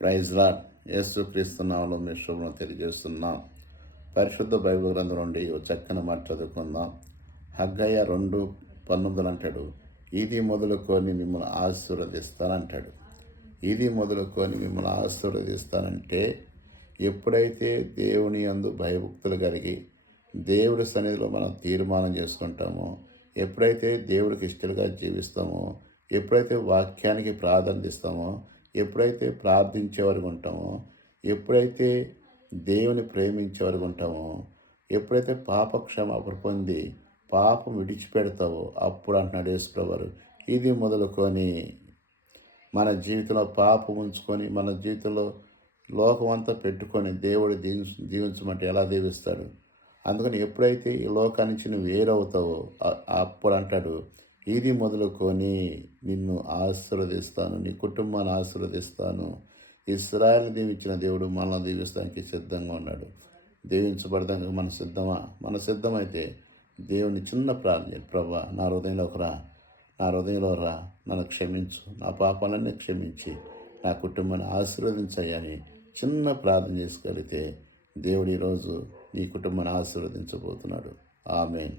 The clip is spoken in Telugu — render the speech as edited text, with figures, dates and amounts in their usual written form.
Praise lord. యేసుక్రీస్తు నామములో మీ శుభములు తెలియజేస్తున్నాం. పరిశుద్ధ బైబిల్ గ్రంథం నుండి ఓ చక్కని మాట చదువుకుందాం. హగ్గయ్య 2:19 అంటాడు, ఇది మొదలుకొని మిమ్మల్ని ఆశీర్వదిస్తానంటాడు. ఇది మొదలుకొని మిమ్మల్ని ఆశీర్వదిస్తానంటే ఎప్పుడైతే దేవుని యందు భయభక్తులు కలిగి దేవుడి సన్నిధిలో మనం తీర్మానం చేసుకుంటామో, ఎప్పుడైతే దేవుడికి ఇష్టలుగా జీవిస్తామో, ఎప్పుడైతే వాక్యానికి ప్రాధాన్యత ఇస్తామో, ఎప్పుడైతే ప్రార్థించేవారికి ఉంటామో, ఎప్పుడైతే దేవుని ప్రేమించేవారికి ఉంటామో, ఎప్పుడైతే పాపక్షమాపణ పొంది పాపం విడిచిపెడతావో అప్పుడు అంటున్నాడు యేసుప్రభువారు, ఇది మొదలుకొని మన జీవితంలో పాపం ఉంచుకొని మన జీవితంలో లోకమంతా పెట్టుకొని దేవుడు దీవించమంటే ఎలా దీవిస్తాడు? అందుకని ఎప్పుడైతే ఈ లోకాన్ని నుంచి నువ్వు వేరవుతావో అప్పుడు అంటాడు, ఇది మొదలుకొని నిన్ను ఆశీర్వదిస్తాను, నీ కుటుంబాన్ని ఆశీర్వదిస్తాను. ఇశ్రాయేలుని దీవించిన దేవుడు మనల్ని దీవిస్తానికి సిద్ధంగా ఉన్నాడు. దీవించబడడానికి మన సిద్ధమా? మన సిద్ధమైతే దేవుని చిన్న ప్రార్థన, ప్రభా నా హృదయంలో రా, నన్ను క్షమించు, నా పాపాలన్నీ క్షమించి నా కుటుంబాన్ని ఆశీర్వదించాయని చిన్న ప్రార్థన చేసుకోగలిగితే దేవుడు ఈరోజు నీ కుటుంబాన్ని ఆశీర్వదించబోతున్నాడు. ఆమేన్.